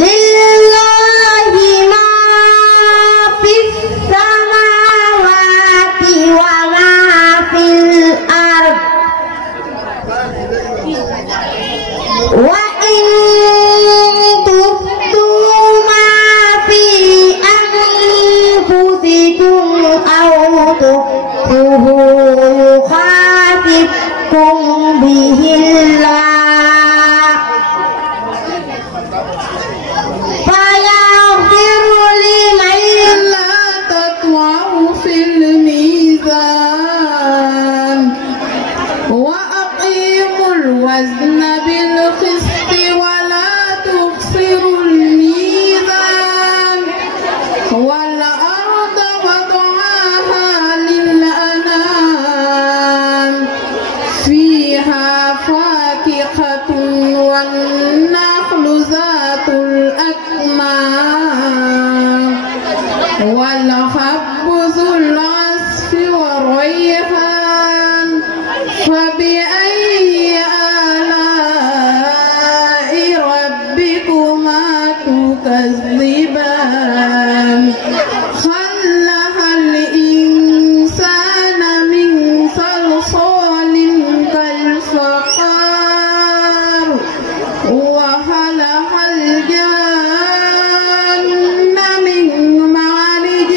lillahi ma fis samawati wa ma fil ard wa in tubdu ma fi anfusikum aw tukhfuhu yukhasibkum bihillah وزن بالقسط ولا تخسروا الميزان والأرض وضعها للأنام فيها فاكهة والنخل ذات الأكمام والحب ذو العصف والريحان فبأي تكذبان خلق الإنسان من صلصال كالفخار وخلق الجن من مارج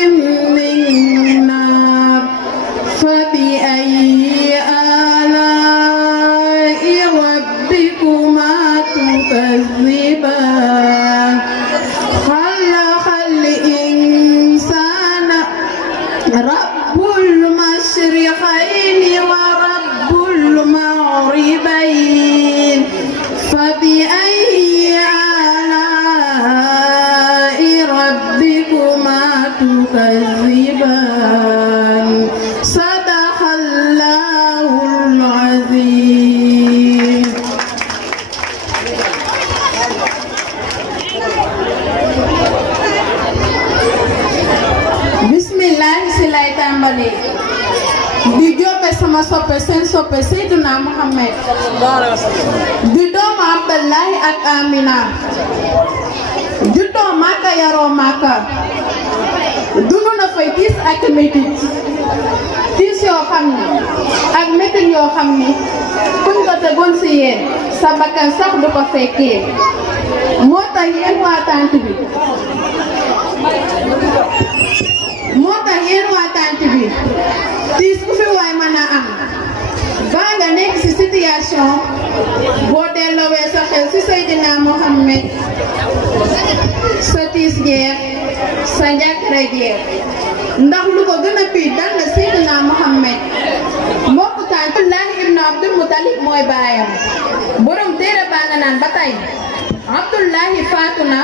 من نار فبأي آلاء ربكما تكذبان رب المشرقين ورب المغربين فبأي آلاء ربكما تكذبان صدق الله العظيم. Bismillah silay tambali di jobe sama soppe sen soppe Seydina Muhammad di doomu Abdullahi ak Amina juddoo Maka yaroo Maka dunu na fay tiis ak métit tiis yoo xam ni ak métit yoo xam ni kuñ ko tegoon si yéen sa bakkan sax du ko fekkee moo tax yéen waa tànt bi tiis ku fi waay mën a am ba nga nekk ci situation boo delloowee sa xel ci Seydina Muhammad sa tiis jeex sa njàkkare jeex ndax lu ko gën a pii dal na Seydina Muhammad mbokku taan Abdullahi ibn Abdul Muttalib mooy baayam borom téere baa nga naan ba tey Abdullahi faatu na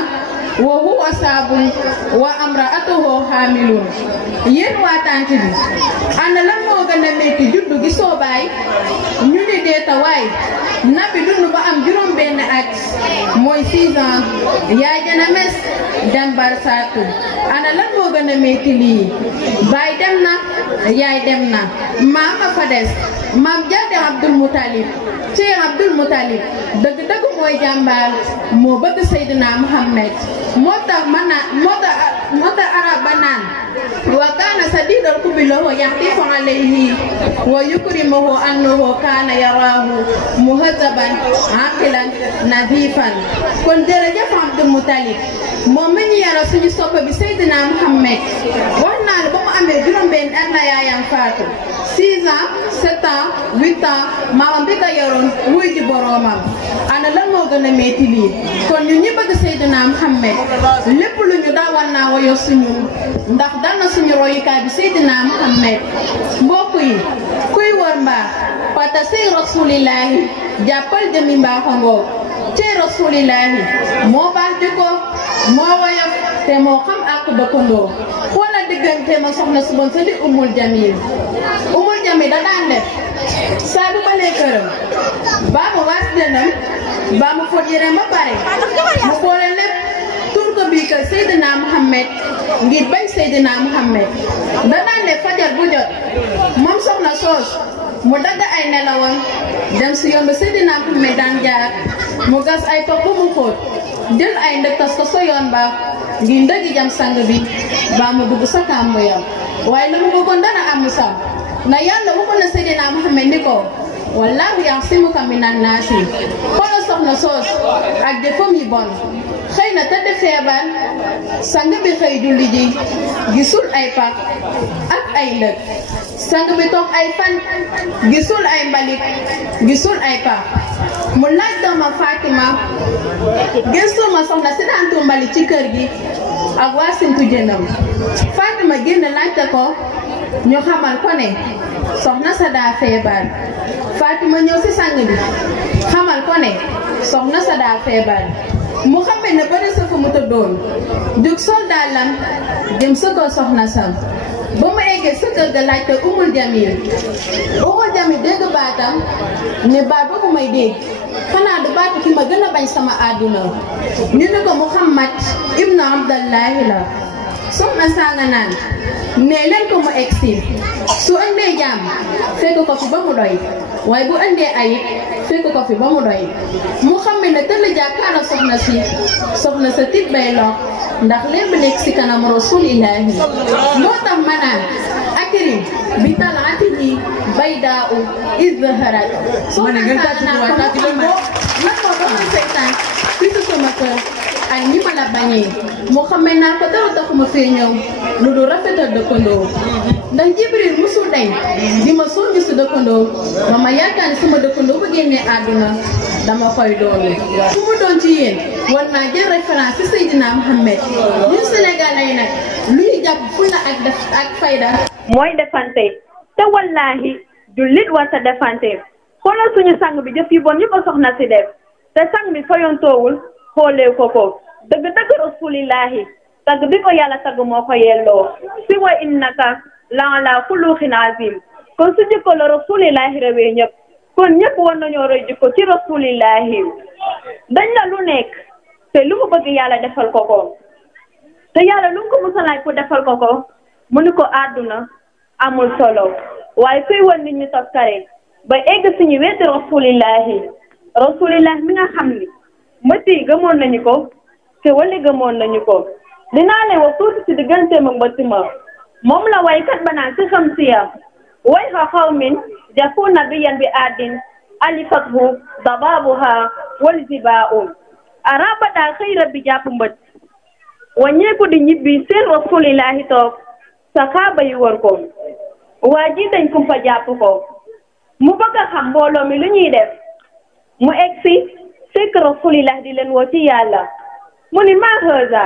wa huwa saabun wa amraatuhu haamilun yéen waa tànt bi ana lan moo gën a metti juddu gi soo baay ñu ni deeta waay nabi dund ba am juróom benn at mooy 6 ans yaay jana mes dem barsaatu ana lan moo gën a metti lii baay dem na yaay dem na maama fa des maam jadde Abdul Muttalib ci Abdul Muttalib dëgg-dëgg mooy jàmbaar moo bëgg Seydina Muhammad moo tax arab ba naan wa kaana sadidal hubbi lahu yaxtifu alayhi wa yukrimuhu annahu kaana yaraahu muhazzaban aqilan nadifan kon jërëjëf Abdul Muttalib moom mi ñu yara suñu soppe bi Seydina Muhammad wax naa ne ba mu amee juróom-benn at la yaayam faatu 6 ans 7 ans 8 ans maamam bi ko yoroon wuy ji boroomam ana lan moo gën a metti lii kon ñu ñi bëgg Seydina Muhammad lépp lu ñu daawal naa woyo suñu ndax dal na suñu royukaay bi Seydina Muhammad mbokk yi kuy wër mbaax pata sey rasulillahi jàppal jëmi mbaaxangoo ci rasulillahi moo baax jikko moo woyof te moo xam ak dëkkandoo wala diggante ma soxna su bon sa di Umul Jamil da daan def saa bu balee këram baa mu waas denam baa mu fot yére ma pare mu boole lépp tur ko bii kër Seydina Muhammad ngir bañ Seydina Muhammad da daan def fajar bu jot moom soxna soos mu dagg ay nelawam dem si yoon ba Seydina Muhammad daan jaar mu gas ay topp mu xóot jël ay ndëkkas ko sa yoon ba ngi ndëgi jam sang bi ba mu dugg sa kàmb yam waaye la mu bëggoon dana am sam na yàlla waxoon na Seydina Muhammad ni ko wallaahu ya'simuka minan naasi xoolal soxna soos ak jëfam yi bon xëy na tëdd feebar sang bi xëy julli ji gisul ay pax ak ay lëg sang bi toog ay fan gisul ay mbalit gisul ay pax mu laaj doomam Fatima gëstuma soxna si daan tuur mbalit ci kër gi ak waa sintu jënam Fatima génn laajte ko ñu xamal ko ne soxna sa daa feebar Fatima ñëw si sang bi xamal ko ne soxna sa daa feebar mu xamee ne bari sa fa mu tëddoon jóg sol dàllam jëm sa kër soxna sam ba mu eggee sa kër ga laajte Umul Jamil dégg baatam ne baat ba ko may dégg xanaa du baatu ki ma gën a bañ sama àdduna ñu ne ko Muhammad ibnu Abdallahi la soxna saa nga naan ne leen ko mu egsi su andee jàmm fekk ko fi ba mu doy waaye bu andee ayib fekk ko fi ba mu doy mu xam ne tëll jàkkaarloo soxna sa tit bay lox ndax lépp nekk si kanam rasulillahi moo tax ma naan akrim bi talaatihi baydaa'u izharat soxna saa naan ko Muhammad lan moo doon seytaan fi sama kër ak ñi ma la bañee mu xamee naa ko dara taxuma fee ñëw lu dul rafetal dëkkandoo ndax Jibril musul dañ di ma soññ si dëkkandoo ba ma yaakaar ne sama dëkkandoo bu génnee àdduna dama koy doonu fu mu doon ci yéen war naa jël référence ci Seydina Muhammad ñun Sénégalais nag lu ñu jàpp fulla ak fayda mooy defante te wallaahi jullit war sa defante xoolal suñu sang bi jëf yi bon yëpp a soxna si def te sang bi fayantoowul xoolee ko dëgg rasulillahi tagg bi ko yàlla tagg moo ko yelloo si wa innaka la ala xuluqin azim kon su jikko la rasulillahi rawee ñëpp kon ñëpp war nañoo roy jikko ci rasulillahi dañ la lu nekk te lu mu bëgg yàlla defal ko te yàlla lu mu ko musalaay pour defal ko mu ni ko àdduna amul solo waaye kuy wan nit ñi toskare ba egg suñu wetti rasulillahi mi nga xam ni mbëtt yi gëmoon nañu ko te wali gëmoon nañu ko dinaa leen wax tuuti ci digganteem ak mbëtt ma moom la waykat ba naan ci xam siya way xa xawmin jafu nabiyan bi addin alifathu dababuha wal zibaa'u araba daal xëy rabbi jàpp mbët waññeeku di ñibbi seen rasulillahi toog saxaaba yi wër ko waa ji dañ kumpa jàpp ko mu bëgg a xam mbooloo mi lu ñuy def mu egsi fekk rasulillah di leen woo ci yàlla mu ni maa hëza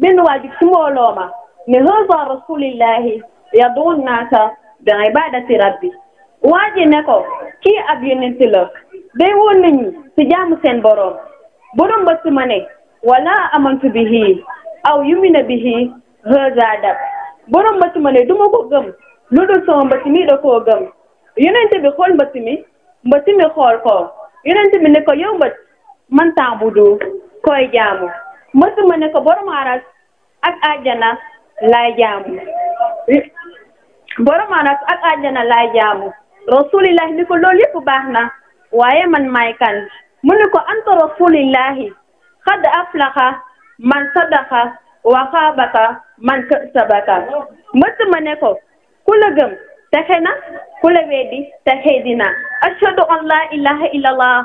benn waa ji ci mbooloo ma ne hëza rasulillahi yad'u naasa bi ibadati rabbi waa ji ne ko kii ab yonent la day woon nañu ci jaamu seen boroom mbëtt ma ne wala amantu bihi aw yumina bihi hëza dab borom mbëtt ma ne duma ko gëm lu dul sama mbëtt mi da koo gëm yonent bi xool mbëtt mi xool ko yonent bi ne ko yow mbëtt man ta'budu koy jaamu mbëtt ma ne ko borom aras ak àjjana laay jaamu borom aras ak àjjana laay jaamu rasulillah ni ko loolu yëpp baax na waaye man maay kan mu ne ko anta rasulillahi xad aflaxa man sadaqa wa xaabaka man kasabaka mbëtt ma ne ko ku la gëm texe na ku la weddi texe dina ashhadu an la ilaha illallah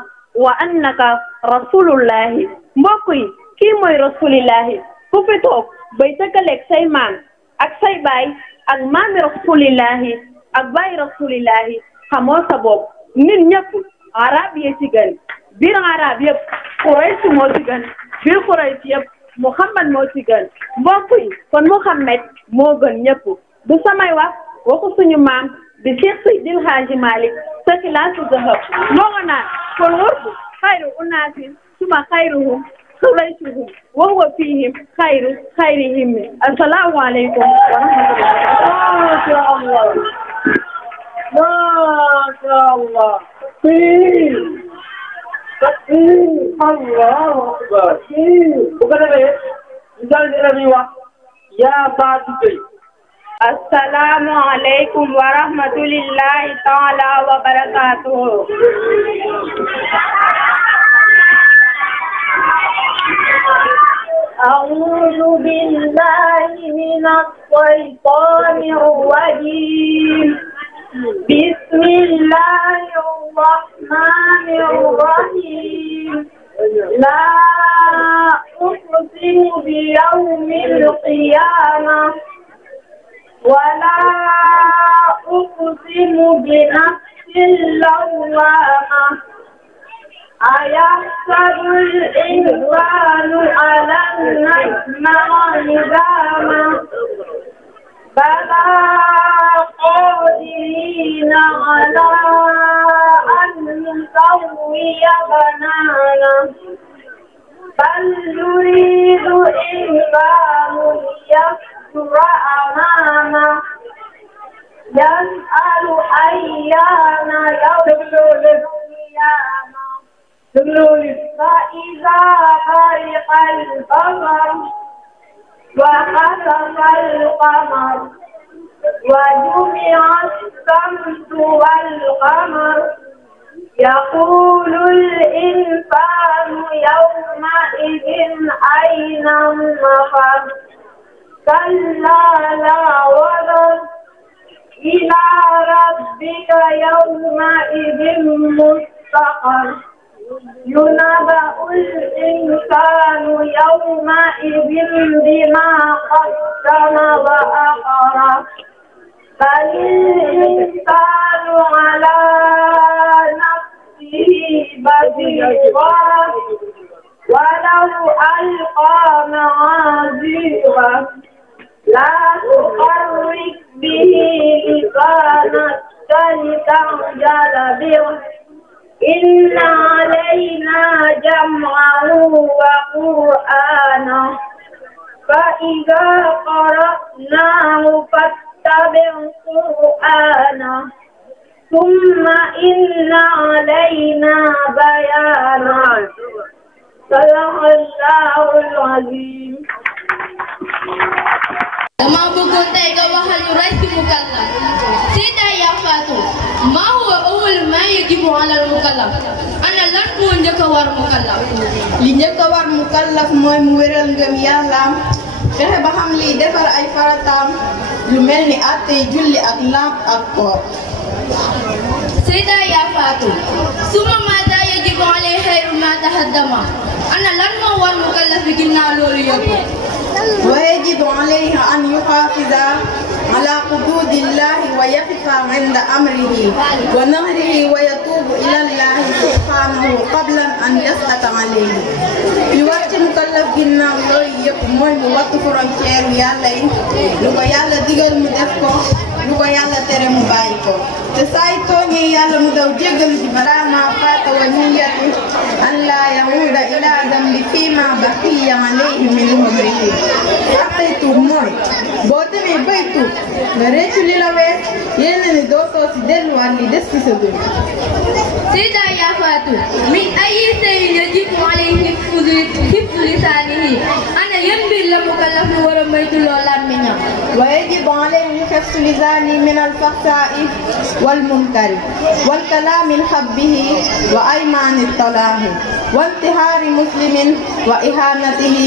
wa annaka rasulullahi mbokk yi kii mooy rasulillahi ku fi toog bay tëkkaleeg say maam ak say baay ak maami rasulillahi ak baay rasulillahi xamoo sa bopp nit ñëpp arab yi ci gën biir arab yëpp Quraysh moo ci gën biir Quraysh yëpp Muhammad moo ci gën mbokk yi kon Muhammad moo gën ñëpp du samay wax waxu suñu maam di Cheikh Seydil Hadji Malick sa xilaasu zahab moo nga naan kon urbu xayru unaasin suma xayruhum xuraytuhum wa huwa fihim xayru xayrihim assalaamu aleykum wa rahmatullah. Masha Allah, Masha Allah. Allahu akbar. Bu ko defee ñu daal di leen wax yaa baatu tey. Assalamu alaikum wa rahmatullahi ta'ala wa barakatuh. أعوذ بالله من الشيطان الرجيم بسم الله الرحمن الرحيم لا أقسم بيوم القيامة ولا أقسم بنفس اللوامة أيحسب الإنسان ألن نجمع عظاما بلى قادرين على أن نسوي بنانا بل يريد الإنسان ليفجر أمامه يسأل أيان يوم القيامة فإذا برق البصر وخسف القمر وجمع الشمس والقمر يقول الإنسان يومئذ أين المفر كلا لا وزر إلى ربك يومئذ مستقر ينبأ الإنسان يومئذ بما قدم وأخر بل الإنسان على نفسه بصيرا ولو ألقى معاذيره لا تحرك به لسانك لتعجل به إن علينا جمعه وقرآنه فإذا قرأناه فاتبع قرآنه ثم إن علينا بيانه صدق الله العظيم. Dama bëggoon tey nga waxal ñu rek ci mukallaf Seyda Ya Fatou ma huwa awwal ma yajibu ala al mukallaf ana lan moo njëkk a war mukallaf li njëkk a war mukallaf mooy mu wéral ngëm yàllaam fexe ba xam liy defar ay farataam lu mel ni àttey julli ak laab ak koor. Seyda Ya Fatou summa maada yajibu alayhi xayru ma tahaddama ana lan moo war mukallaf bi ginnaaw loolu yëpp ويجب عليه أن يحافظ على حدود الله ويقف عند أمره ونهره ويتوب إلى الله سبحانه قبل أن يسقط عليه. li war ci mukallaf ginnaaw yooyu yëpp mooy mu wattu frontière yàlla yi lu ko yàlla digal mu def ko lu ko yàlla tere mu bàyyi ko te saa yu tooñee yàlla mu daw jéggalu ci balaa maa faata wa niyati an laa yamuuda ilaa dambi fii ma baqiya alayhi min umrihi. après tuub mooy boo demee bay tuub nga réccu li la wees yéene ni dootoo si delluwaat li des ci sa dund. Seyda Ya Fatou min ayyi shay'in yajibu alayhi hifzu lisaanihi ana yan mbir la mukallaf mu war a moytuloo làmmiñam ويجب عليه حفظ لسانه من الفحشاء والمنكر والكلام الحبه وأيمان الطلاق وانتحار مسلم وإهانته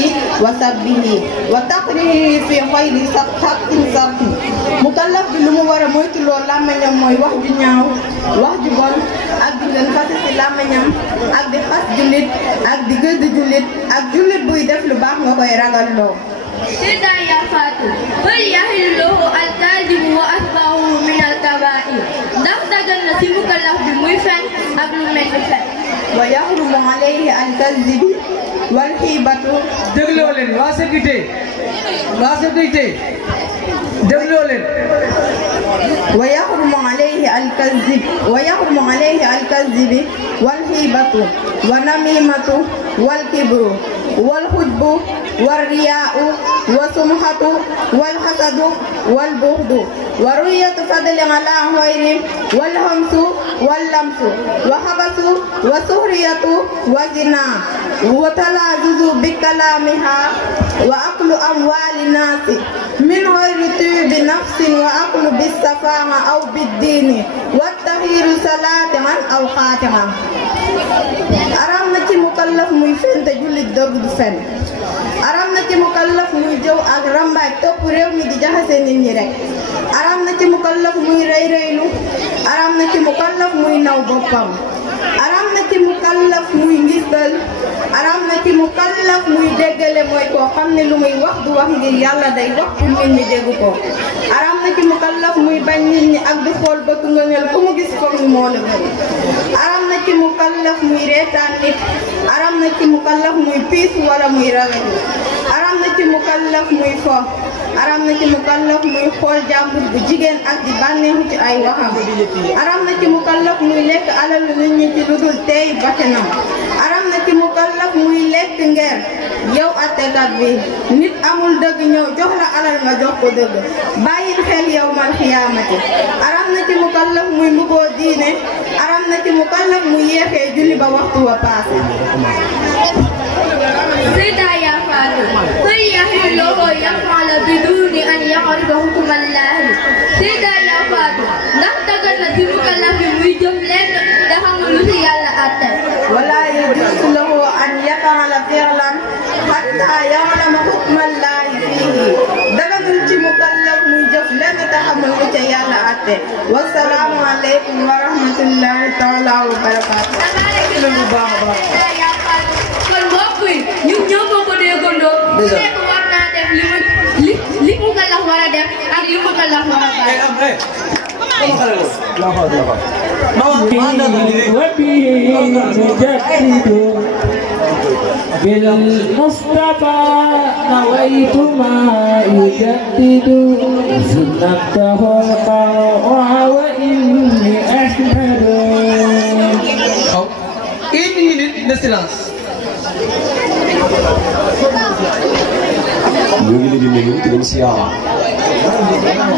وسبه وتقريره في غير حق صرف. mukallaf bi lu mu war a moytuloo làmmiñam mooy wax ju ñaaw wax ju bon ak di leen fas ci làmmiñam ak di xas jullit ak di gëdd jullit ak jullit buy def lu baax nga koy ragalloo. Seyda Ya Fatou hal yahillu lahu al-kadhibu wa asbahu min al-kaba'ir ndax dagan na ci mukallaf bi muy fen ak lu mel ni fen wa yahrumu alayhi al-kadhibu wal hibatu. dégloo leen waa sécurité dégloo leen. ويحرم عليه الكذب والهيبة والنميمة والكبر والحجب والرياء والسمحة والحسد والبغض ورؤية فضل على غيره والهمس واللمس وحبس وسخرية وزنا وتلذذ بكلامها وأكل أموال الناس من غير طيب نفس وأكل بالسفاهة أو بالدين والتغيير صلاة أو خاتمة. aram na ci mukallaf muy fen te jullit dëgg du fen. aram na ci mukallaf muy jëw ak rambaaj topp réew mi di jaxase nit ñi rek aram na ci mukallaf muy rëy rëylu aram na ci mukallaf muy naw boppam aram na ci mukallaf muy ngistal aram na ci mukallaf muy déggale mooy koo xam ne lu muy wax du wax ngir yàlla day wax pour nit ñi dégg ko aram na ci mukallaf muy bañ nit ñi ak di xool bëgg nga ngel ku mu gis foog ni moo la gën aram na ci mukallaf muy reetaan nit aram na ci mukallaf muy piis wala muy rawetu aram na ci mukallaf muy fo aram na ci mukallaf muy xool jàmbur bu jigéen ak di bànneexu ci ay waxam aram na ci mukallaf muy lekk alalu nit ñi ci lu dul teey bakkanam aram na ci mukallaf muy lekk ngeer yow attekat bi nit amul dëgg ñëw jox la alal nga jox ko dëgg bàyyil xel yow mal xiyaamati aram na ci mukallaf muy mbugoo diine aram na ci mukallaf muy yéexee julli ba waxtu wa paase Seyda ya Fatou kay yaxiloo yafala biduni an yaxarifa hukumallahi Seyda ya Fatou ndax dagal na ci mukallaf bi muy jëf lekk da xamul lu ci yàlla atte wala yajuuzu lahu an yafala fi'lan hatta ya'lama hukmallahi fihi daganul ci mukallaf muy jëf lenn te xamul lu ci yàlla atte wasalaamu aleykum wa rahmatullahi taala wa barakaatu kon mbokk yi ñun ñoo ko déggandoo ku nekk war naa def li mu mukallaf war a def ak li mukallaf war a bàyyi بالمصطفى نويت ما يجدد سنته القرع وإني أحمد. Une minute de silence. ñu ngi leen di nuyu di leen siyaara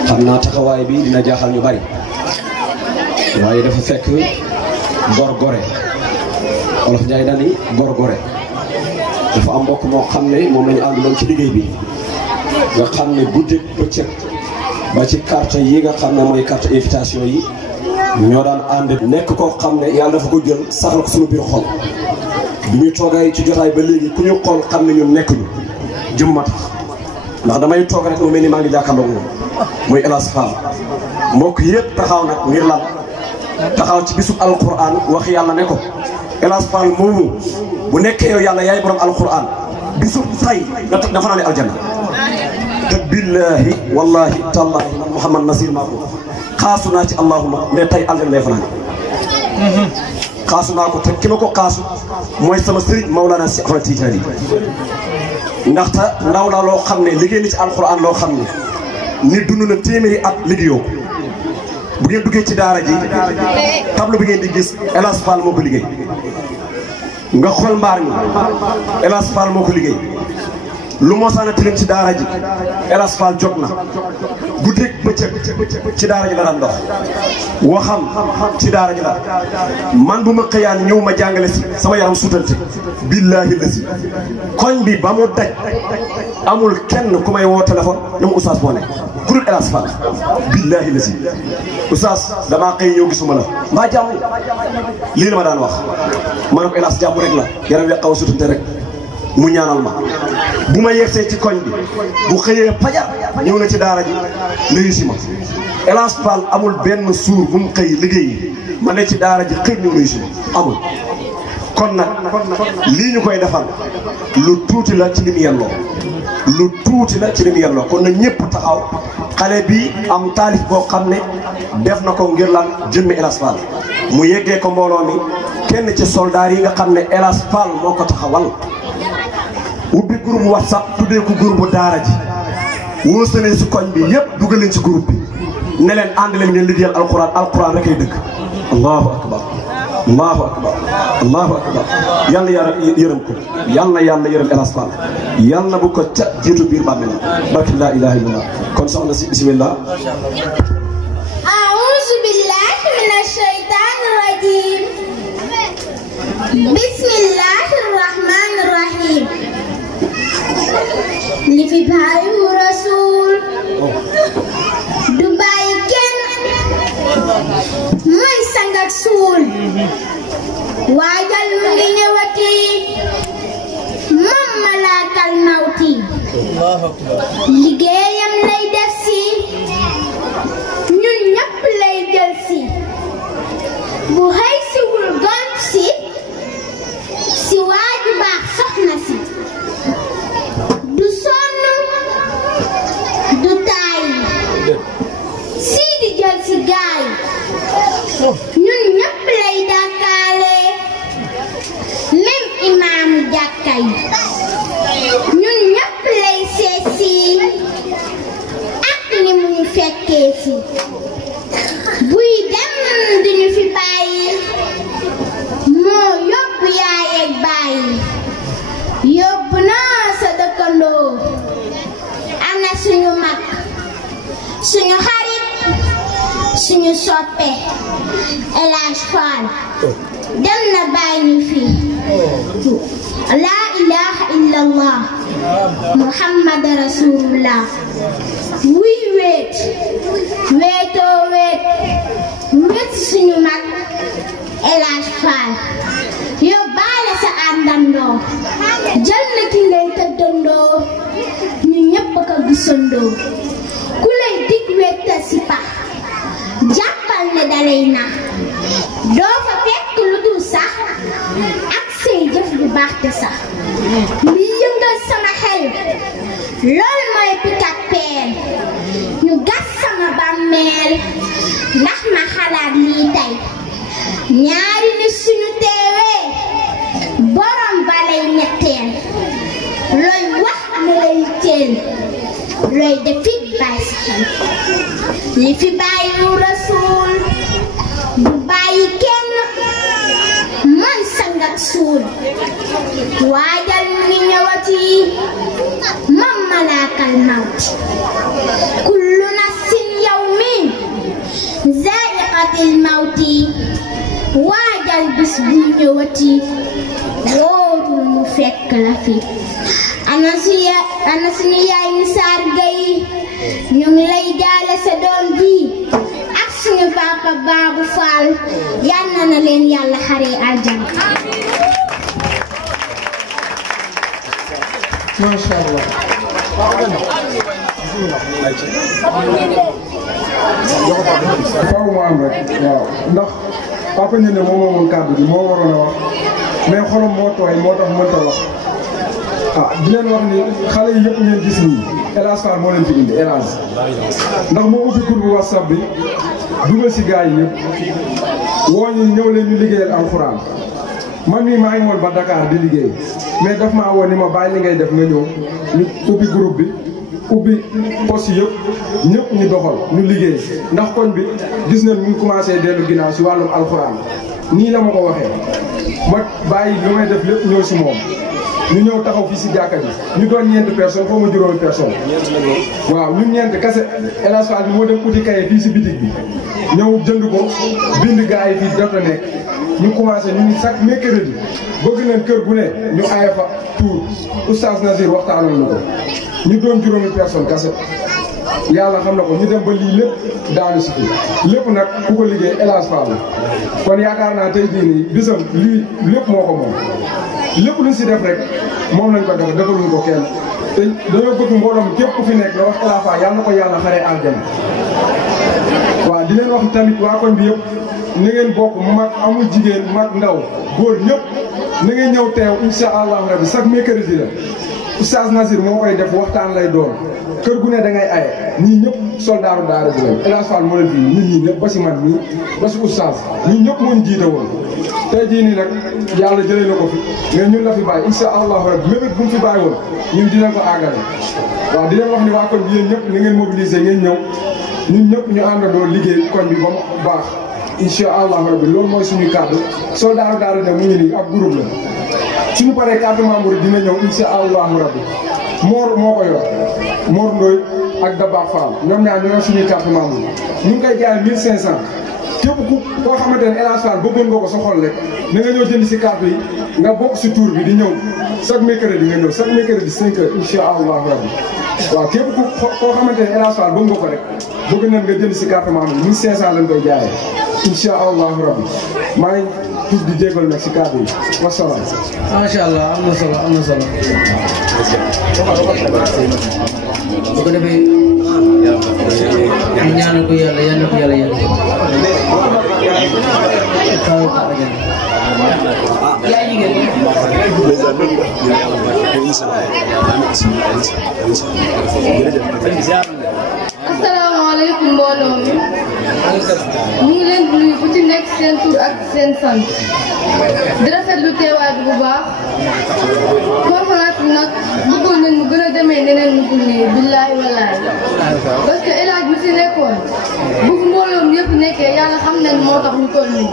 xam naa taxawaay bi dina jaaxal ñu bari waaye dafa fekk gorgore Olof Njaay dani gorgore dafa am mbokk moo xam ne moom lañu àndoon ci liggéey bi nga xam ne guddeeg bëccëg ba ci carte yi nga xam ne mooy carte invitation yi ñoo daan ànd nekk koo xam ne yàlla dafa ko jël saxal ko suñu biir xol bi ñu toogay ci jotaay ba léegi ku ñu xool xam ne ñun nekkuñu jëmma tax ndax damay toog rek mu mel ni maa ngi jàkkaarloog moom muy El Hadj Fall mbokk yëpp taxaw nag ngir lan taxaw ci bisub alquran wax yàlla ne ko El Hadj Fall moomu bu nekkee yow yàlla yaay borom alquran bisub tay dafa naa ne aljanna te billahi wallahi tallahi man Mouhamad Nasir maa ko xaasu naa ci allahuma mais tay aljanna lay fanaan xaasu naa ko te ki ma ko xaasu mooy sama sëriñ Maulana si Ahmad Tijaani ndaxte ndaw la loo xam ne liggéey na ci alquran loo xam ne ni dund na téeméeri at liggéeyoo bu ngeen duggee ci daara ji tableau bi ngeen di gis El Hadj Fall moo ko liggéey nga xool mbaar mi El Hadj Fall moo ko liggéey lu mosaana tilim ci daara ji El Hadj Fall jóg na guddeeg bëccëg ci daara ji la daan dox waxam ci daara ji la man bu ma xëyaan ñëw ma jàngale si sama yaram sutante billaahi la si koñ bi ba mu daj amul kenn ku may woo téléphone na ma Oustaz boo nekk ku dul El Hadj Fall billaahi la si Oustaz damaa xëy ñëw gisuma la mbaa jàmm lii la ma daan wax ma ne ko El Hadj jàmm rek la yaram wi xaw a sutante rek mu ñaanal ma bu ma yegsee ci koñ bi bu xëyee fajar ñëw na ci daara ji nuyu si ma El Hadj Fall amul benn suur bu mu xëy liggéeyi ma ne ci daara ji xëy ñëw nuyu si ma amul kon nag lii ñu koy defal lu tuuti la ci li mu yelloo lu tuuti la ci li mu yelloo kon nag ñëpp taxaw xale bi am taalif boo xam ne def na ko ngir lan jëmmi El Hadj Fall mu yeggee ko mbooloo mi kenn ci soldaar yi nga xam ne El Hadj Fall moo ko taxawal ubbi groupe WhatsApp tuddee ko groupe daara ji woo sene si koñ bi yëpp dugal leen ci groupe bi ne leen ànd leen ngeen liggéeyal alquran rek ay dëgg allahu akbar allahu akbar allahu akbar yal na yàlla yërëm ko yal na yàlla yërëm El Hadj Fall yal na bu ko ca jiitu biir bàmmeel barki laa ilaha illallah kon soxna si bismillah a'uuzu billahi minash shaytaanir rajiim bismillahir rahmaanir rahiim li fi bàyyi rasul du bàyyi kenn mooy sang ak suul waajal mu ngi ñëwati moom malaakal mawti liggéeyam lay def si ñun ñëpp lay jël si bu xëy siwul gont si si waaju baax soxna si du sonn du taayi si di jël si gaay ñun ñëpp lay dàkkaale même imaamu jàkka yi ñun ñëpp lay seet si ak ni mu ñu fekkee si buy dem duñu fi bàyyi moo yóbbu yaay ak bàyyi yóbbu na sa dëkkandoo ana suñu mag suñu xarit suñu soppe El Hadj Fall dem na bàyyi ñu fi la ilaha illallah muhammad rasulullah wuy weet weetoo weet suñu mag El Hadj Fall yóbbaale sa àndandoo jël na ki ngay tëddandoo ñu ñépp ko gisandoo ku lay dig wetta si pax jàppal ne dalay na doo fa fekk lu dul sax ak say jëf bu baax te sax li yëngal sama xel lool mooy pikat peel ñu gas sama bàmmeel ndax ma xalaat lii tey ñaari nit suñu teewee borom ba lay ñetteel looy wax ne lay teel looy defit bàyyi si xel li fi bàyyi lu rasuul du bàyyi kenn man sangat suul waajal mi ñëwati mam malaakal mawti kullu nafsin yawmin zaa'iqatil mawti waajal bis bu ñëwati wóorul mu fekk la fi ana suñu yaay Misaar Gay ñu ngi lay jaale sa doom ji ak suñu papa Babou Fall yal na leen yàlla xare aljana. Masha Allah. faaw mu am rek waaw ndax papa ñu ne moom moomoon kàddu gi moo waroon a wax mais xolam moo tooy moo tax mënta wax di leen wax ni xale yi yëpp ngeen gis nii El Hadj Fall moo leen fi indi El Hadj ndax moo ubbi groupe WhatsApp bi dugal si gars yi yëpp woo ñu ñëw leen ñu liggéeyal alxuraan man mii maa ngi woon ba Dakar di liggéey mais daf maa woo ni ma bàyyi li ngay def nga ñëw ñu ubbi groupe bi ubbi poste yëpp ñëpp ñu doxal ñu liggéey ndax koñ bi gis nañ ñu commencé dellu ginnaaw si wàllum alxuraan nii la ma ko waxee ma bàyyi lu may def lépp ñëw si moom ñu ñëw taxaw fii si jàkka ji ñu doon ñeenti personne foo ma juróomi personne waaw ñun ñeenti kase El Hadj Fall bi moo dem uti kaye fii si bitig bi ñëw jënd ko bind gars yi fii jot a nekk ñu commencé ñu chaque mercredi bëgg nañ kër gu ne ñu aaye fa tour oustaz Nazir waxtaanal na ko ñu doon juróomi personne kase yàlla xam na ko ñu dem ba lii lépp daanu si fi lépp nag ku ko liggéey El Hadj Fall la kon yaakaar naa tey jii nii bisam lii lépp moo ko moom lépp luñ si def rek moom lañ ko def defaluñ ko kenn te dañoo bëgg mbooloom képp ku fi nekk la wax El Hadj Fall yàlla na ko yàlla xaree aljana waaw di leen wax tamit waa koñ bi yëpp na ngeen bokk mag amul jigéen mag ndaw góor ñëpp na ngeen ñëw teew incha allahu rabi chaque mercredi la oustaz Nazir moo koy def waxtaan lay doon kër gu ne da ngay aye ñii ñëpp soldaaru daara bi lañ El Hadj Fall moo leen fi nit ñi ñëpp ba si man nii ba si oustaz ñii ñëpp moo ñu jiite woon tey jii nii nag yàlla jëlee na ko fi mais ñun la fi bàyyi incha allahu rabi mébét bu mu fi bàyyi woon ñun dinañ ko àggale waaw di leen wax ni waa koñ bi yéen ñëpp na ngeen mobiliser ngeen ñëw ñun ñëpp ñu àndandoo liggéey koñ bi ba mu baax incha allahu rabi loolu mooy suñu kàddu soldaaru daara ne mu ngi nii ab groupe la suñu paree carte membre dina ñëw incha allahu rabi Mor moo ko yor Mor Ndoye ak Daba Fall ñoom ñaar ñoo yor suñuy carte membre ñu ngi koy jaay 1500 képp ku koo xamante ne El Hadj Fall bëggoon nga ko sa xol rek na nga ñëw jënd si carte yi nga bokk si tour bi di ñëw chaque mercredi nga ñëw chaque mercredi 5 heures incha allahu rabi waaw képp ku koo xamante ne El Hadj Fall bëgg nga ko rek bëgg nañ nga jënd si carte membre 1500 lañ koy jaayee incha allahu rabi maa ngi tuub di jégal nag si kàddu yi wasalaam. macha allah am na solo am na solo. bu ko defee ñu ñaanal ko yàlla yal na ko yàlla yàlla. asalaamaaleykum mbooloo mi ñu ngi leen di nuyu ku ci nekk seen tur ak seen sant di rafetlu teewaay bi bu baax conférence bi nag bëggoon nañ mu gën a demee neneen mu dul nii billaahi wallaahi parce que El Hadj bi si nekkoon bu mbooloo mi yëpp nekkee yàlla xam nañ moo tax ñu toll nii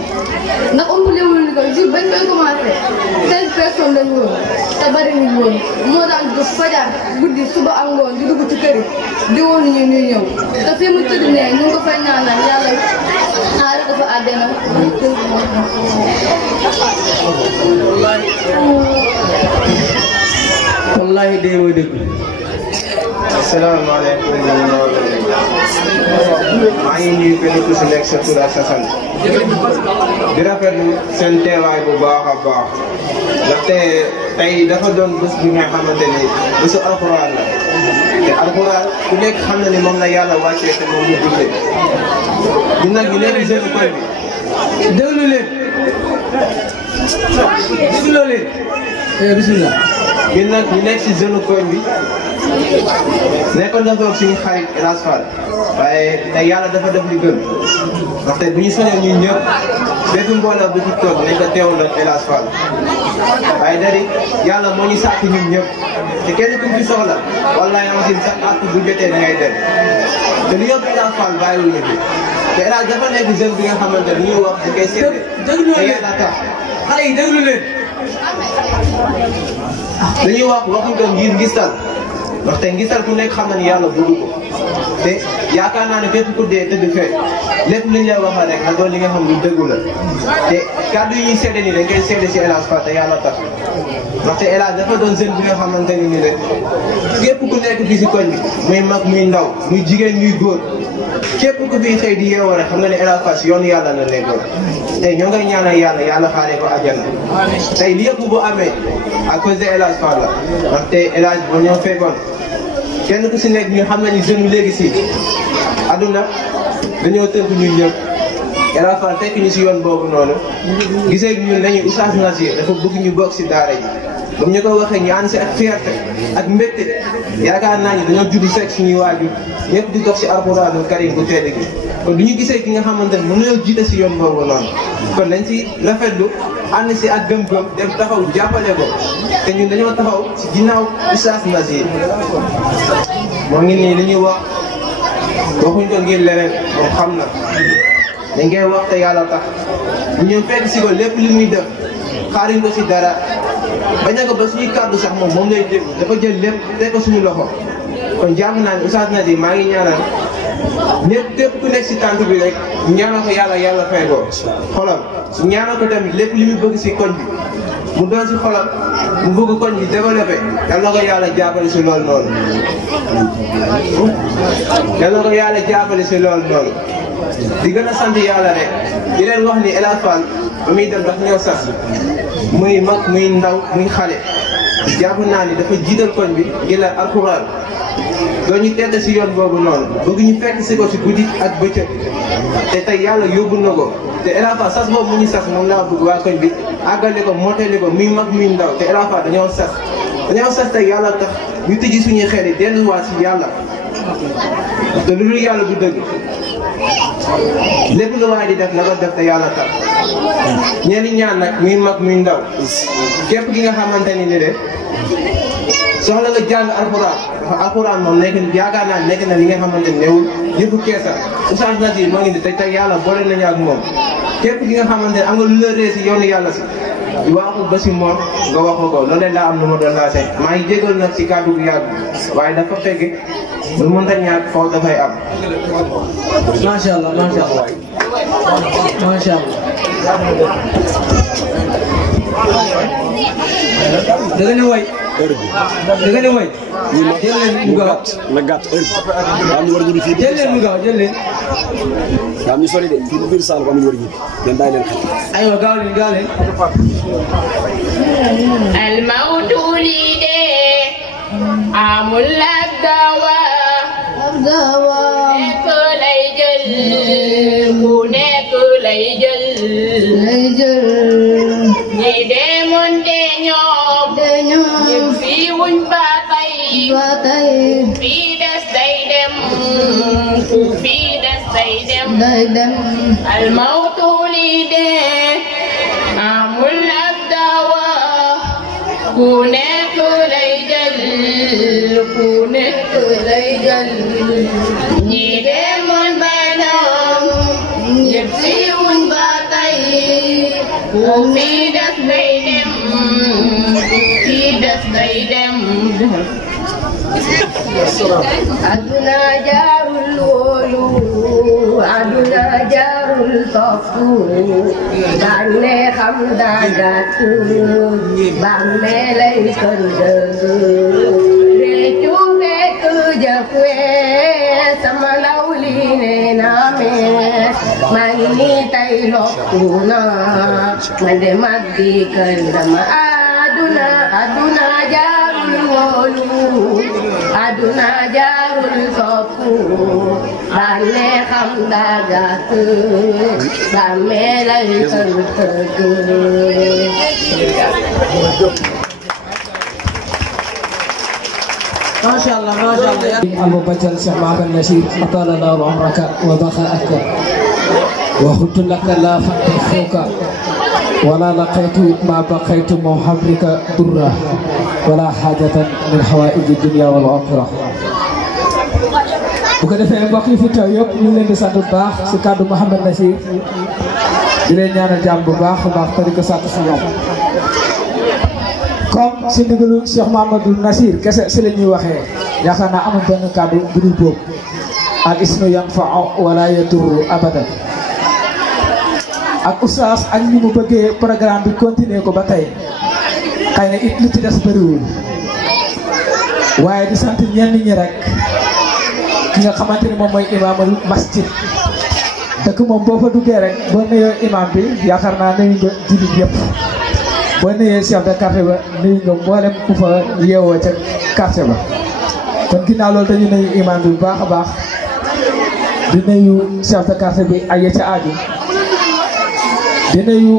ndax ëmbale wul ni ko jour bañ koy commencé 16 personnes lañu woon te bari ñu woon moo daan jóg fajar guddi suba ak ngoon di dugg ci kër yi di woon ñu ñuy ñëw te fi mu tëdd ne ñu ngi ko fay ñaanal yàlla xaaral ko fa àddina wallahi dee mooy dëgg. asalaamaaleykum maa ngi nuyu kenn ku si nekk sa tur ak sa sant di rafetlu seen teewaay bu baax a baax ndaxte tey dafa doon bés bi nga xamante ni bésu alxuraan la te alxuraan ku nekk xam na ni moom la yàlla wàccee te moom mu dundee ñun nag ñu nekk jeune koy bi déglu leen dégloo leen bismillah ñun nag ñu nekk si jeune koy bi nekkoon dafa ak suñu xarit El Hadj Fall waaye tey yàlla dafa def li gën ndaxte bu ñu soñoon ñun ñëpp bépp mbooloo bu ci toog nañ ko teewal ak El Hadj Fall waaye dari yàlla moo ñu sàkk ñun ñëpp te kenn ku ci soxla wallaay amasin sax at bu jotee da ngay dem te li yëpp El Hadj Fall bàyyiwuñu fi te El Hadj dafa nekk jeune bi nga xamante ni ñuy wax da koy seetlu te yàlla tax xale yi déglu leen dañuy waxuñ ko ngir ngistal ndaxte ngistal ku nekk xam na ni yàlla bëgg ko te yaakaar naa ne képp ku dee tëdd fee lépp li ñu lay waxal rek na doon li nga xam lu dëggu la te kàddu yi ñuy seede nii dañ koy seede si El Hadj Fall te yàlla tax ndaxte El Hadj dafa doon jeune bi nga xamante ni rek képp ku nekk fii si koñ bi muy mag muy ndaw muy jigéen muy góor képp ku fi xëy di yeewoo rek xam nga ne El Hadj Fall si yoonu yàlla la nekkoon tey ñoo ngay ñaanal yàlla yàlla xaaree ko àjjana tey li yëpp bu amee à cause de El Hadj Fall la ndaxte El Hadj boo ñoo fekkoon kenn ku si nekk ñu xam nañu jeune léegi si àdduna dañoo tënk ñun ñëpp El Hadj Fall fekk ñu si yoon boobu noonu gisee ñun dañuy Oustaz Nasir dafa bëgg ñu bokk si daara ji ba ñu ko waxee ñu ànd si ak fierté ak mbégte yaakaar naa ni dañoo juddu fekk suñuy waajur ñëpp di dox si alxuraanul karim bu tedd gi kon du ñu gisee ki nga xamante ne mën nañoo jiite si yoon boobu noonu kon dañ si rafetlu ànd si ak gëm-gëm dem taxaw jàppale ko te ñun dañoo taxaw si ginnaaw Oustaz Nasir moo ngi nii li ñuy wax waxuñ ko ngir leneen moom xam na dañ koy wax te yàlla tax bu ñëw fekk si ko lépp li muy def xaaruñ ko si dara bañ a ko ba suñuy kàddu sax moom lay dégg dafa jël lépp teg ko suñu loxo kon jàpp naa ne Oustaz Nasir maa ngi ñaanal ñëpp képp ku nekk si tànk bi rek ñaanal ko yàlla fay ko xolam ñaanal ko tamit lépp li muy bëgg si koñ bi mu doon si xolam mu bëgg koñ bi développé yal na ko yàlla jàppale si loolu noonu yal na ko yàlla jàppale si loolu noonu di gën a sant yàlla rek di leen wax ni El Hadj Fall ba muy dem daf ñoo sas muy mag muy ndaw muy xale jàpp naa ni dafa jiital koñ bi ngir la alxuraan doo ñu tedd si yoon boobu noonu bëgg ñu fekk si ko si guddi ak bëccëg te tey yàlla yóbbu na ko te El Hadj Fall sas boobu mu ñu sas moom laa bëgg waa koñ bi àggale ko mottali ko muy mag muy ndaw te El Hadj Fall dañoo sas tey yàlla tax ñu tëji suñuy xel yi delluwaat si yàlla te lu dul yàlla du dëgg lépp lu waay di def na ko def te yàlla tax ñeeni ñaan nag muy mag muy ndaw képp ki nga xamante ni de soxla nga jàng alxuraan dafa alxuraan moom nekk yaakaar naa nekk na li nga xamante ne newul yëfu keesa Oustaz Nasir moo ngi di te tey yàlla boole nañu ak moom képp ki nga xamante ne am nga lu la ree si yoonu yàlla si di waxu ba si moom nga wax ko loolu laa am lu ma doon laajte maa ngi jégal nag si kàddu bu yàgg waaye dafa fekk lu mënta ñàkk faw dafay am. macha allah macha allah macha allah. da nga ne way heure bi. da nga ne mooy. jël leen mu gaaw na gàtt heure bi. daa ñu war a ñibbi fii. jël leen mu gaaw jël leen. daa ñu sori de fii bu biir Saalum am ñu war a ñibbi. ngeen bàyyi leen xel. aywa gaaw leen gaaw leen. الموت وليدي عامل الدواء nekk lay jël ku nekk lay jël ñi demoon de ñoom ñëpp fii wuñ ba tey fii des day dem ku fii des day dem almawtu وليدي عامل الدواء ku nekk lay jël ku nekk lay jël ñi demoon ba ñoom ñëpp si wuñ ba tey ku fii des day dem fii des day dem aduna jaarul wóolu aduna jaarul topp bànne xam daa gàtt bàmme lay kër dëgg réccu fekk jëf wee sama law li ne naa mees maa ngi nii tey lokku na man de mag di kër dama aduna jaarul wóolu aduna jaarul topp bànne xam daa gàtt bàmme lay kër dëgg ما شاء الله ما شاء الله. أبو بكر الشيخ محمد نشيد أطال الله عمرك وبقاءك وقلت لك لا فتحك ولا لقيت ما بقيت محبك ضرا ولا حاجة من حوائج الدنيا والآخرة. bu ko defee mbokk yi fi teew yëpp ñu ngi leen di sant bu baax si kàddu Mouhamed Nassir di leen ñaanal jàmm bu baax a baax te di ko sant si ñoom. comme si ndigalu Cheikh Mamadou Nassir kese si la ñuy waxee yaakaar naa amul benn kàddu bu dul boobu al ismu yanfa'u wala yadurru abadan ak oustaz ak ni mu bëggee programme bi continuer ko ba tey xëy na it li ci des bëriwul waaye di sant ñenn ñi rek ki nga xamante ni moom mooy imaamul masjid dëkk moom boo fa duggee rek boo nuyoo imam bi yaakaar naa nuyu nga jullit yëpp boo nuyee chef de quartier ba nuyu nga mboolem ku fa yeewoo ca quartier ba kon ginnaaw loolu dañu nuyu imam bi bu baax a baax di nuyu chef de quartier bi ay ca aaju di nuyu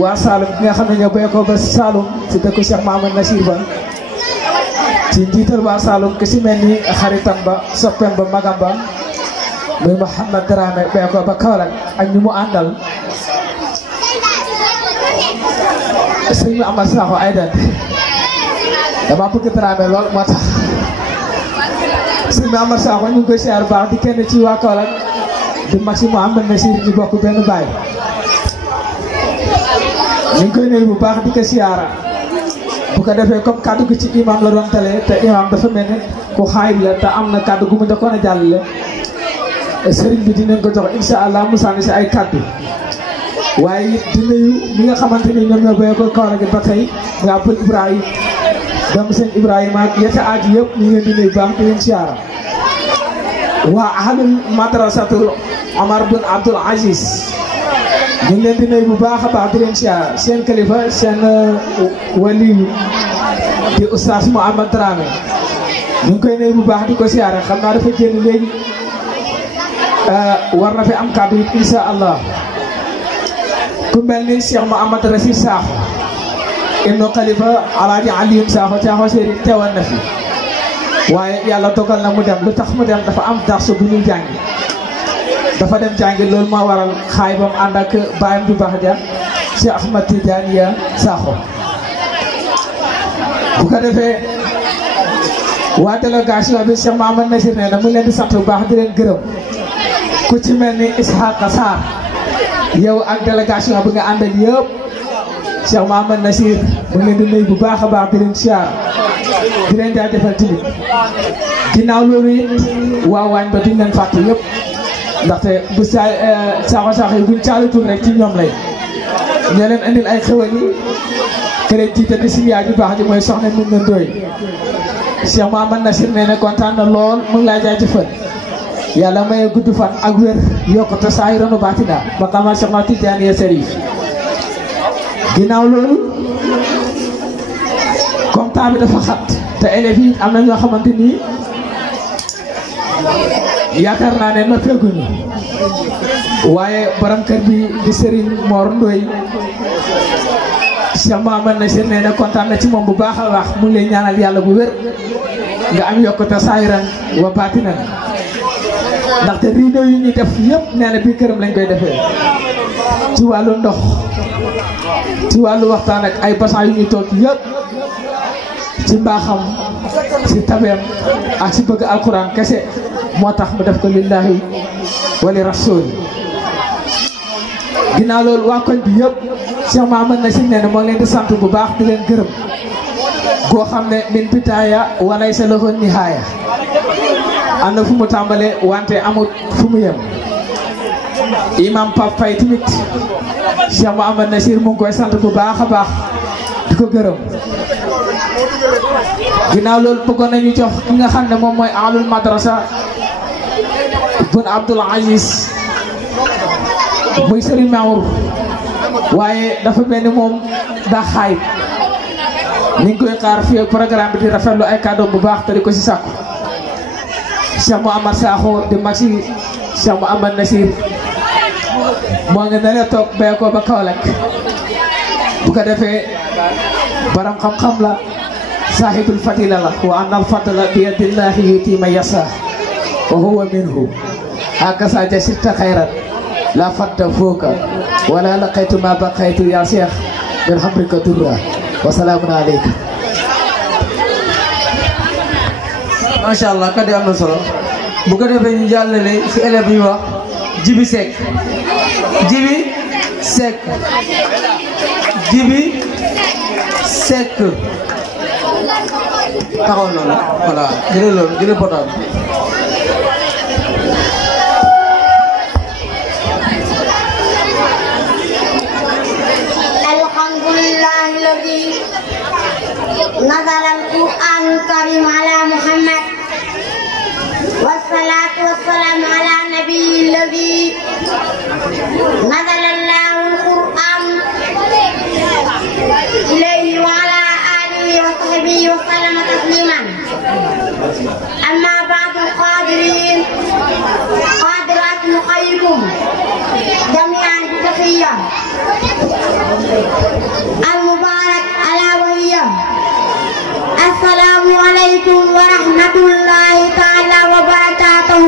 waa Saloum bi nga xam ne ñoo béy ko ba Saloum ci dëkku Cheikh Mamadou Nassir ba ci njiital waa Saloum ki si mel ni xaritam ba soppeem ba magam ba muy Mouhamed Dramé béy ko ba Kaolack ak ñu mu àndal sëñ bi Amar Sakho Aïda dama bëgg Dramé lool moo tax sëñ bi Amar Sakho ñu ngi koy siyaar baax di kenn ci waa Kaolack di mag si Mouhamed Nassir ñu bokk benn baay ñu ngi koy nuyu bu baax di ko siyaara bu ko defee comme kàddu gi ci imam la doon tale te imam dafa mel ni ku xaayib la te am na kàddu gu mu njëkkoon a jàllale sëriñ bi dinañ ko jox incha allah mu sànni si ay kàddu waaye it di nuyu ñi nga xamante ni ñoom ñoo béyee ko Kaolack gi ba tey nga Pël Ibrahima doomu sëñ Ibrahima ak yetta aaju yëpp ñu ngi leen di nuyu baax di leen siyaara waa ahlul madrasatul Omar bin Abdul Aziz ñu ngi leen di nuyu bu baax a baax di leen siyaara seen kilifa seen waliyu di oustaz Mouhamed Dramé ñu ngi koy nuyu bu baax di ko siyaara xam naa dafa génn léegi war na fi am kàddu it insha allah ku mel ni Cheikh Mouhamed Rasid Sakho ibnu xalifa alaaji Alioune Sakho Sakho séeri teewoon na fi waaye yàlla dogal na mu dem lu tax mu dem dafa am darsu bu ñuy jàngi dafa dem jàngi loolu moo waral xaay bam ànd ak baayam du baax ja Cheikh Ahmad Tidiane Sakho bu ko defee waa délégation bi Cheikh Mamadou Nassir ne na mu leen di sant bu baax di leen gërëm ku ci mel ni Ishaqa Sarr yow ak délégation bi nga àndal yëpp Cheikh Mamadou Nassir mu leen di nuyu bu baax a baax di leen siyaar di leen jaajëfal tamit ginnaaw loolu it waa waañ ba duñ leen fàtte yëpp ndaxte bu Sakho Sakho yi buñ caalatul rek ci ñoom lay ñoo leen andil ay xewal yi kere jiite di suñu yaay ju baax ji mooy soxna Minna Ndoye Cheikh Mouhamad Nasir nee na kontaan na lool mu ngi laa jaajëfal yàlla maye gudd fan ak wér yokkute saa yu ronu baatina ba xamal Cheikh Mouhamad Tidiane Serif ginnaaw loolu comme temps bi dafa xat te élèves yi am na ñoo xamante ni yaakaar naa ne noppeeguñu waaye borom kër bi di Serigne Mor Ndoye Cheikh Mouhamad Nasir nee na kontaan na ci moom bu baax a baax mu ngi lay ñaanal yàlla bu wér nga am yokkute saayiran wa baatinan ndaxte réunion yi ñuy def yëpp nee na bii këram lañ koy defee ci wàllu ndox ci wàllu waxtaan ak ay basan yu ñuy toog yëpp ci mbaaxam ci tabeem ak ci bëgg alquran kese moo tax mu def ko lillahi wali rasul ginnaaw loolu waa koñ bi yëpp Cheikh Mouhamad Nasir nee na moo leen di sant bu baax di leen gërëm goo xam ne min bitaaya walay sa lahu nihaaya am na fu mu tàmbalee wante amul fu mu yem imam Pape Faye tamit Cheikh Mouhamad Nasir mu ngi koy sant bu baax a baax di ko gërëm ginnaaw loolu bëggoon nañu jox ki nga xam ne moom mooy alul madrasa bun Abdul Aziz muy Serigne Mamour waaye dafa mel ni moom daa xaay ni ngi koy xaar fii programme bi di rafetlu ay kàddoom bu baax te di ko si sàkku Cheikh Mouhamad Sakho di mag si Cheikh Mouhamad Nasir moo ngi ne toog bay ko ba Kaolack bu ko defee baram xam-xam la sahibul fadila la wa anna al fadla bi yadillahi yuti man yasa wa huwa minhu hakasa jasirta khairan la fadda fooka wala laqaytu ma baqaytu ya cheikh min hamrika durra wa salamun alayka masha Allah kaddu am na solo bu ko defee ñu jàllale ci élève yi wax Jibi Seck Jibi Seck Jibi Seck taxaw noonu voilà jëlee loolu jëlee portable alhamdulillah alladhi nazala al-Qur'an al-karim ala Muhammad wassalatu wassalamu ala nabiyyi alladhi nazala Allahu al-Qur'an ilayhi wa ala وصحبه وسلم تسليما أما بعد القادرين قادرات نحييكم جميعا بتحية المبارك على وهي السلام عليكم ورحمة الله تعالى وبركاته.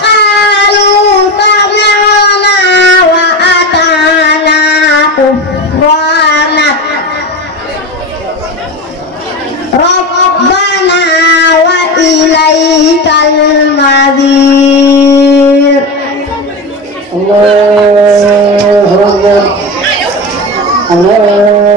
وقالوا سمعنا Rabbana wa ilaikal madir. Allahu Akbar. Allah